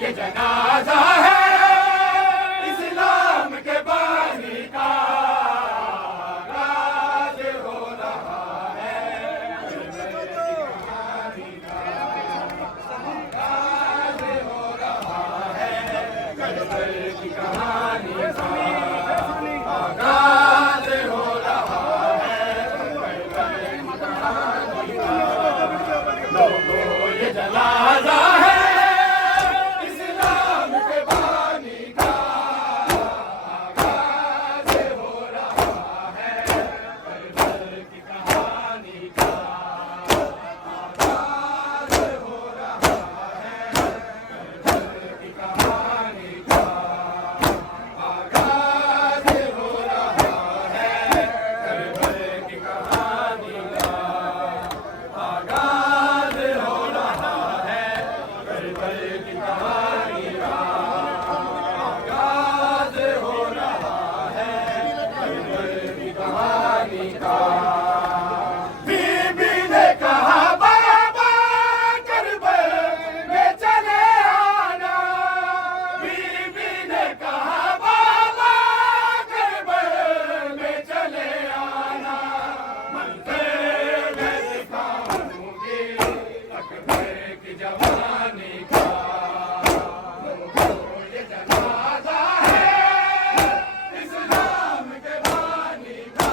ये जनाजा है इस्लाम के बानी का, आगाज़ हो रहा है कहानी का, आगाज़ हो रहा है करबल की कहानी का, आगाज़ हो रहा है करबल की कहानी का। लोगों ये जनाजा है इस्लाम के बानी का, आगाज़ हो रहा है करबल की कहानी का, आगाज़ हो रहा है करबल की कहानी का, आगाज़ हो रहा है करबल की कहानी का, आगाज़ हो रहा है करबल की कहानी का, आगाज़ हो रहा है करबल की कहानी का। बीबी ने कहा बाबा करबल में चले आना, बीबी ने कहा बाबा करबल में चले आना, मंज़िल मैं दिखाऊंगी अकबर की जवानी का। ये जनाजा है इस्लाम के बानी का,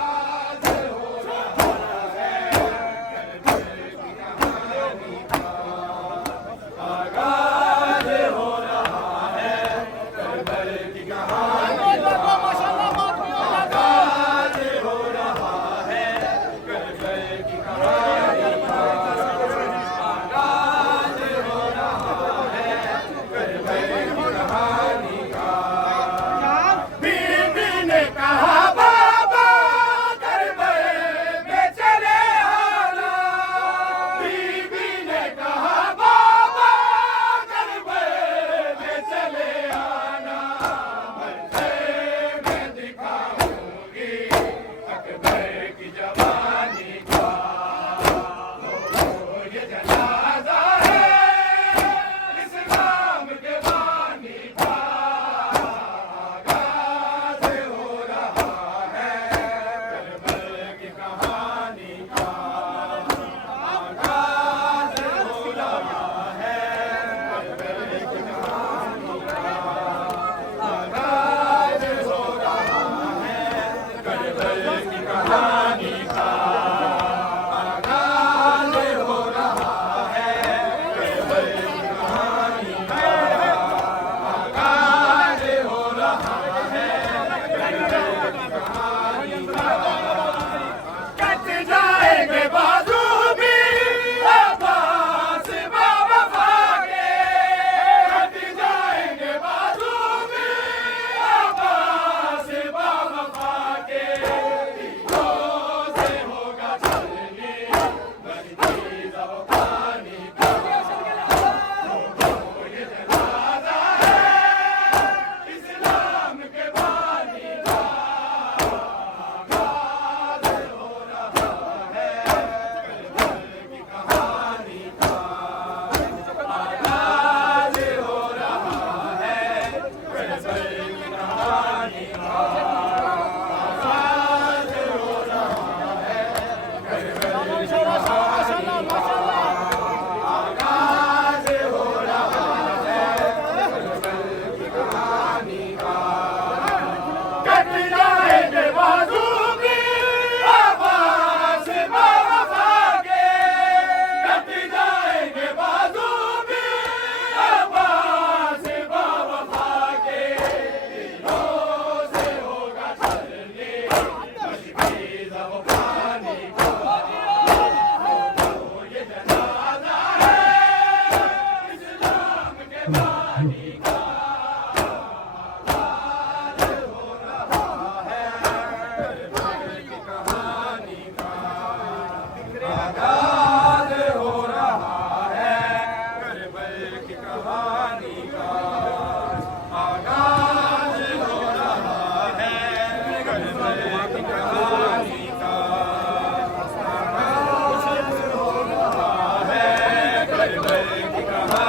आगाज़ हो रहा है करबल की कहानी का, आगाज़ हो रहा है करबल की कहानी का, आगाज़ हो रहा है करबल की कहानी का, आगाज़ हो रहा है करबल की कहानी का। बीबी ने कहा बाबा करबल में चले आना, बीबी ने कहा बाबा करबल में चले आना, मंज़िल मैं दिखाऊंगी अकबर की जवानी का। ये जनाजा है इस्लाम के बानी का, आगाज़ हो रहा है करबल की कहानी का, आगाज़ हो रहा है करबल की कहानी का, आगाज़ हो रहा है करबल की कहानी का, आगाज़ हो रहा है करबल की कहानी का, आगाज़ हो रहा है करबल की कहानी का। कट जाएंगे बाजू भी अब्बास बावफा के, कट जाएंगे बाजू भी अब्बास बावफा के, तीरों से होगा छलनी बनती ज़बानी का। ये जनाजा है इस्लाम के बानी का, आगाज़ हो रहा है करबल की कहानी का, आगाज़ हो रहा है करबल की कहानी का, आगाज़ हो रहा है करबल की कहानी का, आगाज़ हो रहा है करबल की कहानी का। कट जाएंगे बाजू भी अब्बास बावफा के, कट जाएंगे बाजू भी अब्बास बावफा के, तीरों से होगा छलनी बनती ज़बानी का। ये जनाजा है इस्लाम के बानी का, आगाज़ हो रहा है करबल की कहानी का, आगाज़ हो रहा है करबल की कहानी का, आगाज़ हो रहा है करबल की कहानी का, आगाज़ हो रहा है करबल की कहानी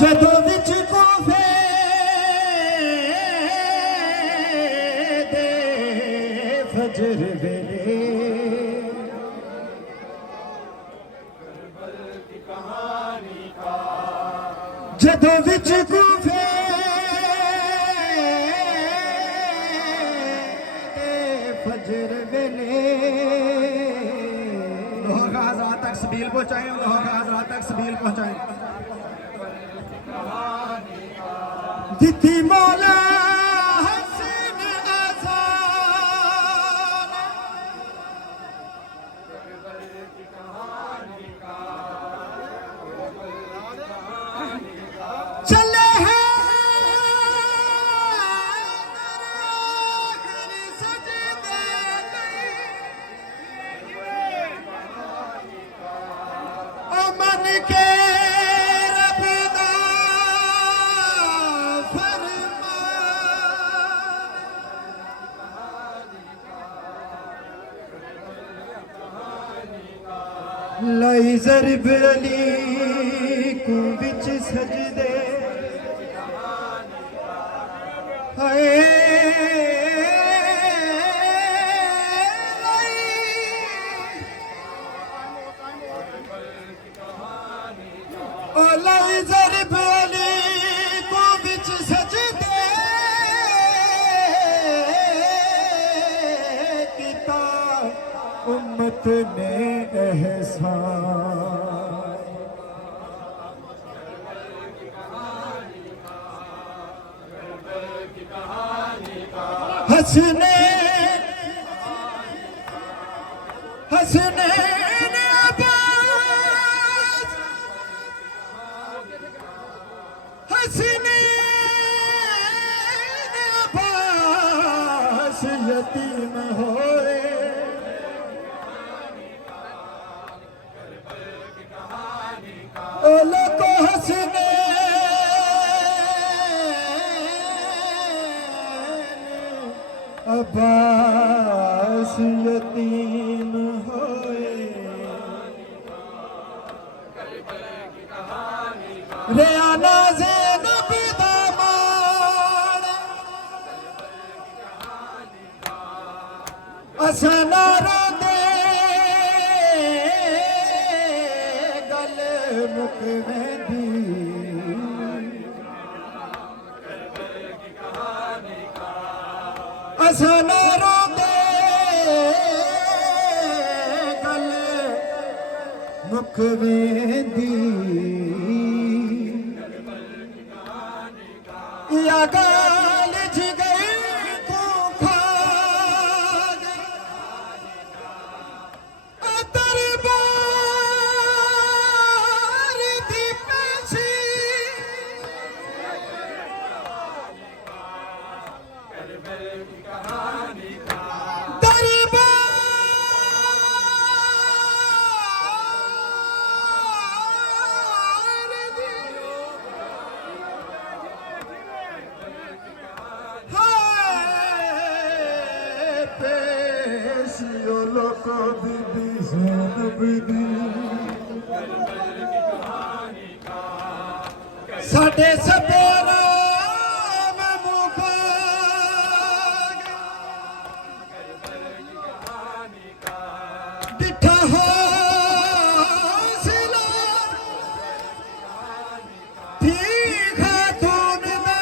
जदों विच कोफे दे फजर वेले जदों विच कोफे दे फजर वेले लाहौर का हज़रात तक सबील पहुंचाएं, लाहौर का हज़रात तक सबील पहुंचाएं। दिती मौला हसन आसान चले हैं सजदे ओ मन के रब दा लाई ज़रब अली को विच सजदे हाय ओ लाई ज़रब अली को विच सजदे किता उम्मत ने हसने हसने अब्बास हसने अब्बास यतीम होए ओ लोगो हसने अब्बास यतीम होए रेआना ज़ैनब दा मान असां ना रोंदे गल मुक वेंदी असां ना रोंदे गल मुक वेंदी या गाल जिगर को खा गई दरबार दी पेशी लोको बीबी ज़ैनब दी साडे सबेरा में मुखा डिठा हौसला थी खातून दे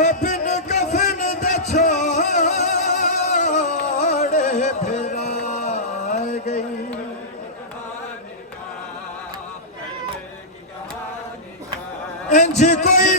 ओ बिन कफन दे छोड़े फिरा गई इंज कोई